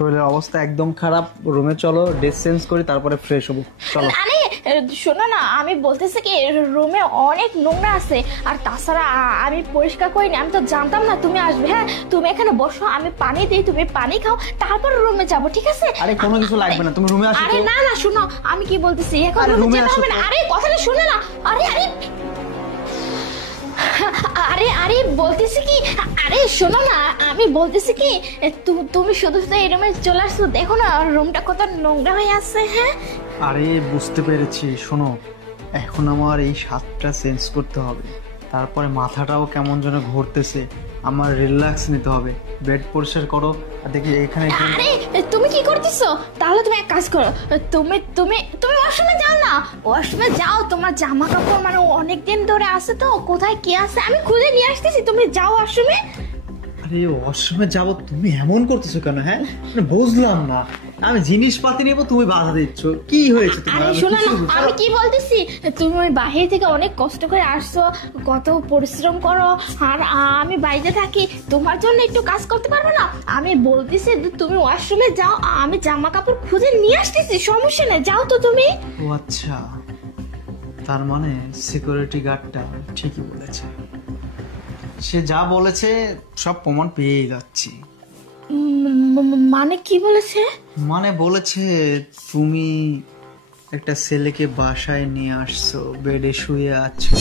শরীরের অবস্থা একদম খারাপ, রুমে চলো, ড্রেস চেঞ্জ করি, তারপরে ফ্রেশ হবো। চলো। আরে শোনো না, আমি বলতেছি কি রুমে অনেক নোংরা আছে, আর তাছাড়া আমি পরিষ্কার করিনি, আমি তো জানতাম না তুমি আসবে। হ্যাঁ তুমি এখানে বসো, আমি পানি দিই, তুমি পানি খাও, তারপর রুমে যাবো, ঠিক আছে? আরে কোনো কিছু লাগবে না, তুমি রুমে আসো। আরে না না শোনো, আমি কি বলতেছি, এখন রুমে যেতে হবে না। আরে কথাটা শুনে না। আরে আরে আরে আরে বলতেছি কি, আরে শোনো না, আমি বলতেছি কি তুমি শুধু শুধু এই রুমে চলে আসছো, দেখো না রুমটা কত নোংরা হয়ে আছে। হ্যাঁ আরে বুঝতে পেরেছি, শোনো, এখন আমার এই স্বাদটা চেঞ্জ করতে হবে, তারপরে মাথাটাও কেমন যেন ঘুরতেছে, আমার রিল্যাক্স নিতে হবে। বেড পরিষ্কার করো, আর দেখি এখানে। আরে তুমি কি করতেছো? তাহলে তুমি এক কাজ করো, তুমি তুমি তুমি ওয়াশরুমে যাও না, ওয়াশরুমে যাও, তোমার জামা কাপড় মানে অনেকদিন ধরে আছে তো, কোথায় কি আছে আমি খুঁজে নিয়ে আসতেছি, তুমি যাও ওয়াশরুমে। আরে ওয়াশরুমে যাবো, তুমি এমন করতেছো কেন? হ্যাঁ বুঝলাম না, আমি জিনিসপাতি নেবো, তুমি বাধা দিচ্ছ, কি হয়েছে তোমার? আরে শোনো না, আমি কি বলতেছি, তুমি ওই বাহির থেকে অনেক কষ্ট করে আসছো, কত পরিশ্রম করো, আর আমি বাইরে থাকি, তোমার জন্য একটু কাজ করতে পারবো না? আমি বলতেছি তুমি ওয়াশরুমে যাও, আমি জামা কাপড় খুঁজে নিয়ে আসতেছি, সমস্যা নেই, যাও তো তুমি। ও আচ্ছা, তার মানে সিকিউরিটি গার্ডটা ঠিকই বলেছে, সে যা বলেছে সব প্রমাণ পেয়ে যাচ্ছি। মানে কি বলেছে? মানে বলেছে তুমি একটা ছেলেকে বাসায় নিয়ে আসছো, বেডে শুয়ে আছো,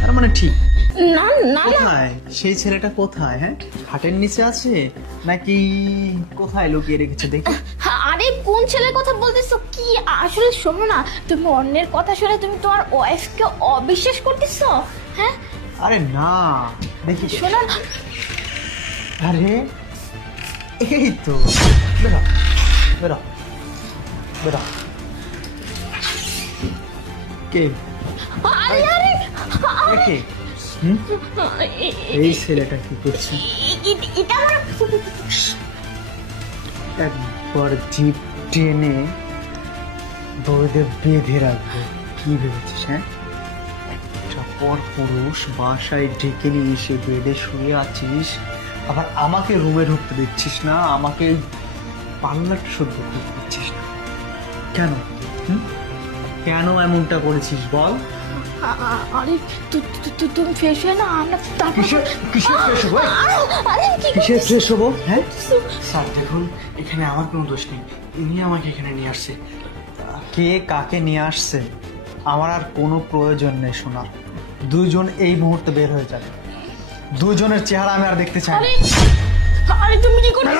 তার মানে ঠিক। না না কোথায় সেই ছেলেটা? কোথায়? হ্যাঁ খাটের নিচে আছে নাকি কোথায় লুকিয়ে রেখেছে দেখি? আরে কোন ছেলের কথা বলতেছো কি? আসলে শোনো না, তুমি অন্যের কথা শুনে তুমি তোমার ওয়াইফকে অবিশ্বাস করতেছো। হ্যাঁ আরে না, দেখি শোনো। আরে এই তো, বেরো বেরো বেরো। কে? আরে আরে কে? এই ছেলেটা কি করছে? এটা আমার একবার জিপ টেনে দড়িতে বেঁধে রাখবো। কি ভেবেছিস? হ্যাঁ একটা পর পুরুষ বাসায় ডেকে নিয়ে এসে বেডে শুয়ে আছিস, আবার আমাকে রুমে ঢুকতে দিচ্ছিস না, আমাকে পার্লারটা শুদ্ধ করতে দিচ্ছিস না কেন? কেন এমনটা করেছিস বল? আরে তুমি ফ্রেশ হয়ে না, আমরা কিসের ফ্রেশ হবো? কিসের ফ্রেশ হবো? হ্যাঁ স্যার দেখুন, এখানে আমার কোনো দোষ নেই, ইনি আমাকে এখানে নিয়ে আসছে। কে কাকে নিয়ে আসছে আমার আর কোনো প্রয়োজন নেই শোনা, দুজন এই মুহূর্তে বের হয়ে যাবে, দুজনের চেহারা আমি আর দেখতে চাই না। আরে তুমি কি করছো?